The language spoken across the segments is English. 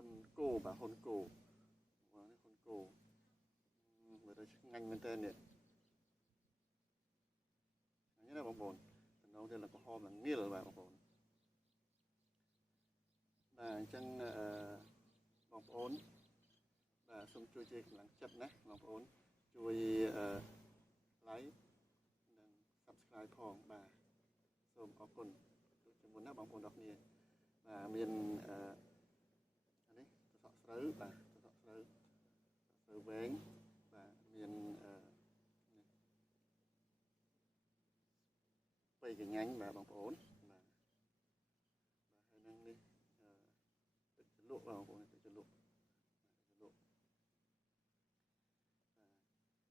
hôn cô bà hôn cô hôn cô người ta ngành bên tên nè như là bóng bồn nấu đây là có hôm là nghĩa là bóng bồn và chân bóng ốn và xong chui chơi làm chất nè bóng ốn chui lấy subscribe ផងបាទសូមអរគុណជាមួយណាបងប្អូនទាំងគ្នាបាទមានអានេះសសក់ស្រូវបាទសសក់ស្រូវវែងបាទមាននេះបីកញ្ញាញ់បាទបងប្អូនបាទហើយនឹងនេះទឹកជ្រលក់បងប្អូនទឹកជ្រលក់បាទ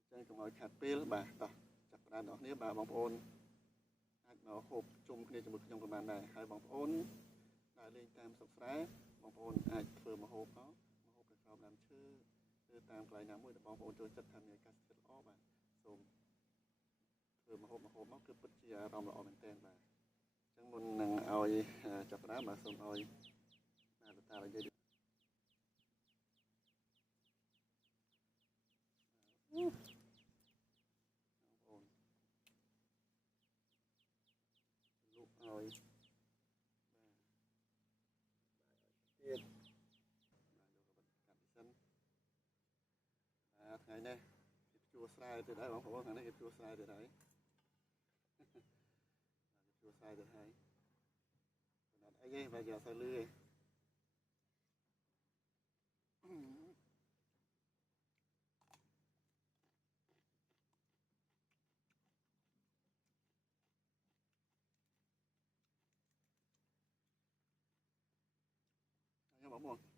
អញ្ចឹងកុំឲ្យខាត់ពេលបាទតោះចាប់ផ្ដើមដល់គ្នាបាទបងប្អូនអាចមកហូបជុំគ្នាជាមួយខ្ញុំក៏បានដែរហើយបងប្អូនដែលលេងតាមស្រុកស្រែបងប្អូនអាចធ្វើម្ហូបក្រោមដើមឈើឬតាមកន្លែងណាមួយដែលបងប្អូនចូលចិត្តថាមានអាកាសធាតុល្អបាទសូមធ្វើម្ហូបមកគឺពិតជាអារម្មណ៍ល្អមែនទែនបាទអញ្ចឹងមុននឹងឲ្យចាប់ផ្ដើមបាទសូមឲ្យតានិយាយបងប្អូនលុកឲ្យបាទទៀតថ្ងៃនេះគេជួស្រែទៅដែរបងប្អូនថ្ងៃនេះគេជួស្រែទៅដែរគេជួស្រែទៅហើយមិនអត់អីទេបើយកទៅលឺឯងញ៉ាំបងប្អូន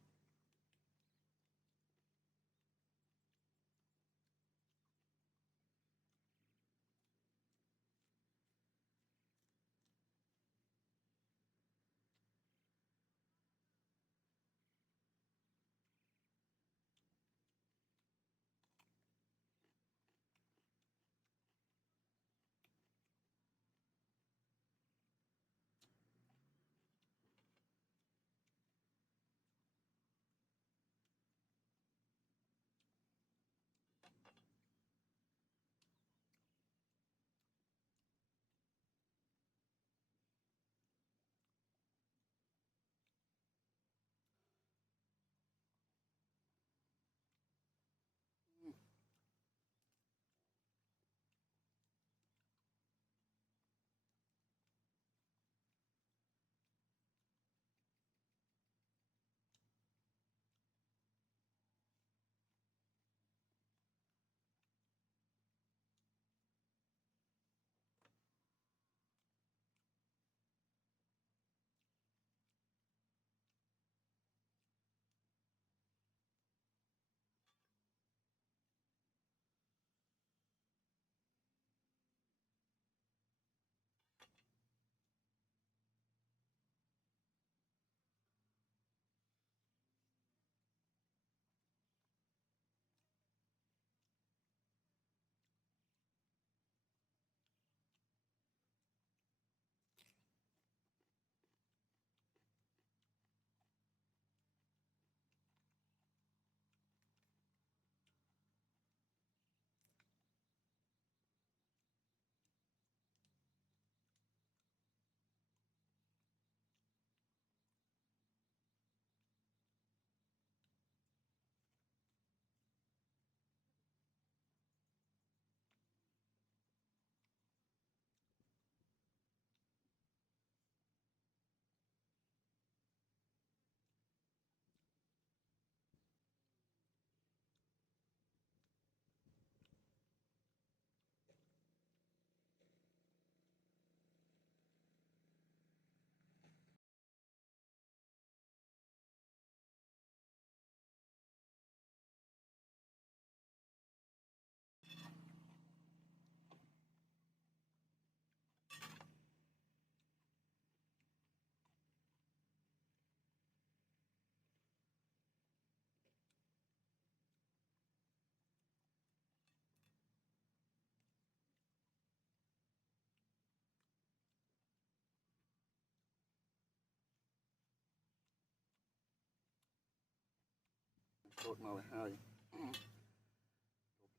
đột màu hơi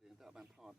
liền tạo bàn thọt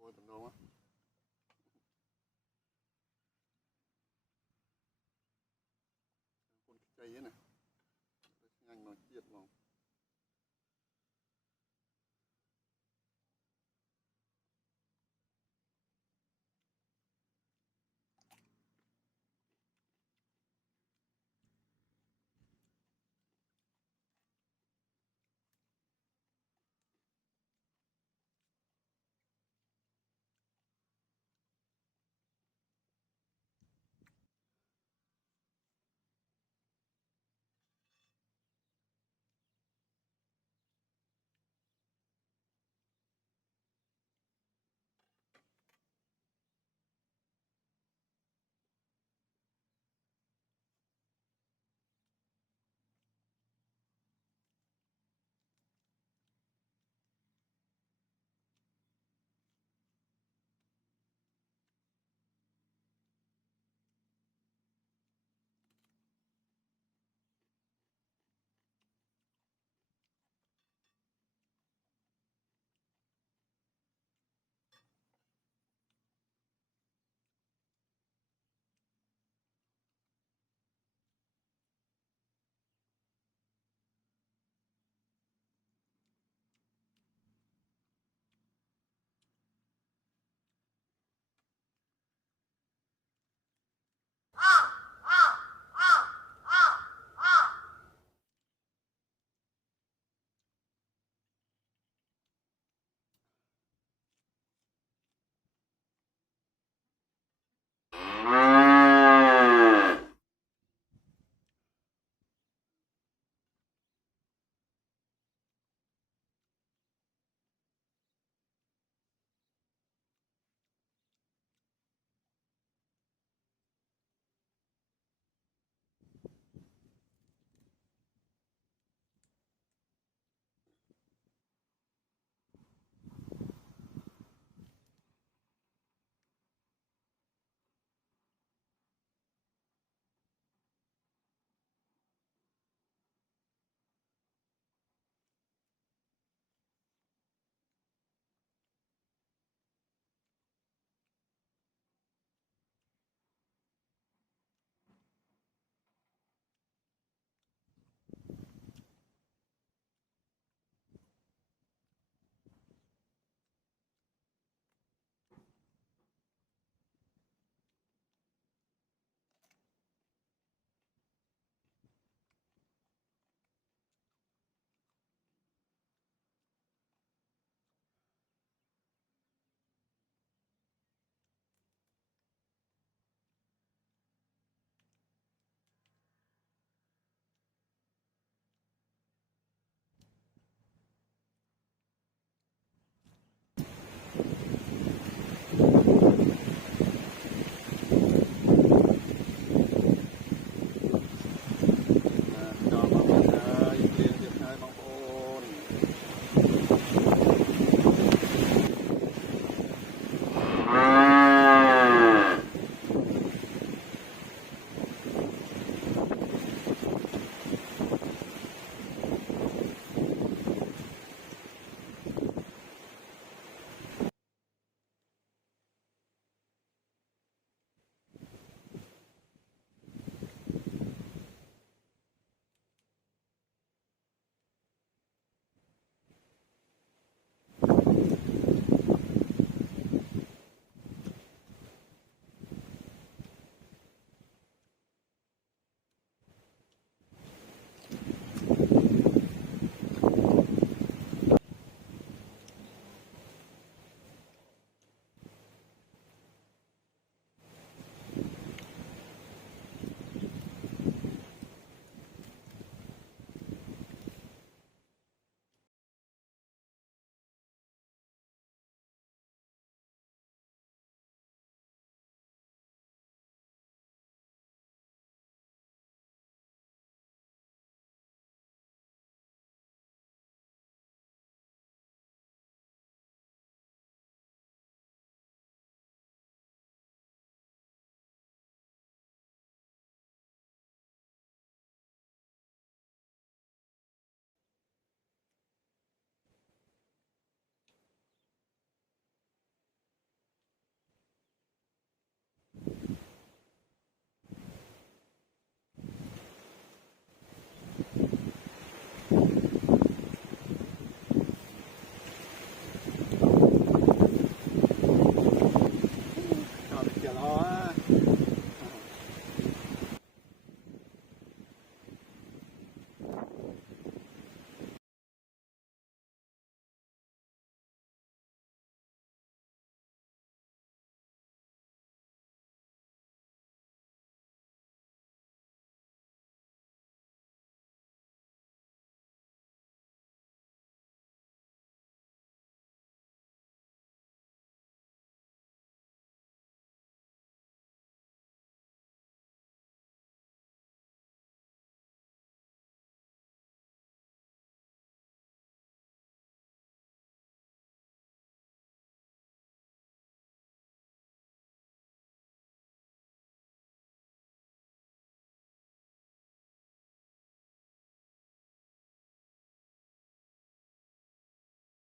ôi tầm đâu á con cây ấy nè nhanh mà chiết vào